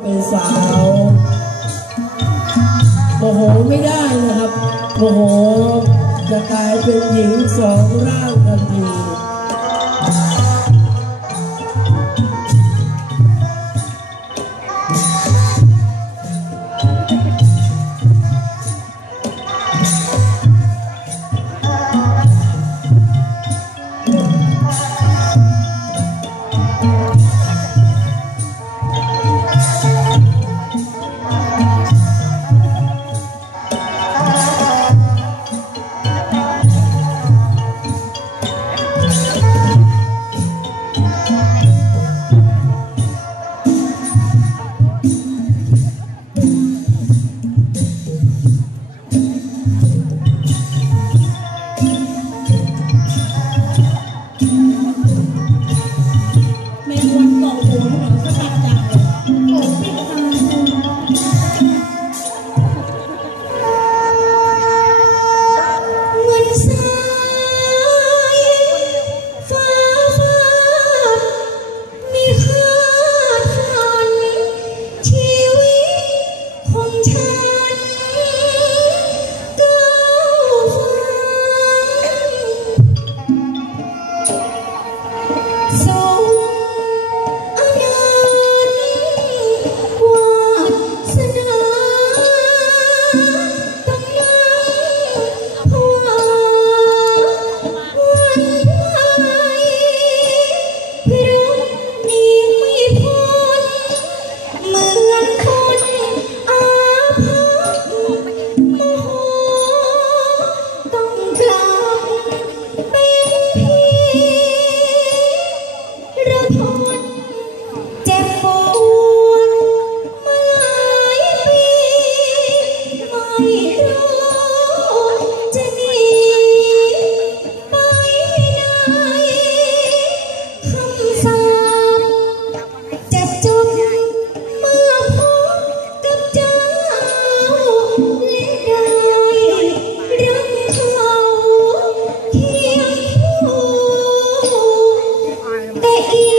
เป็นสาวโมโหไม่ได้นะครับโมโหจะกลายเป็นหญิงสองร่างทันที ¡Yujú!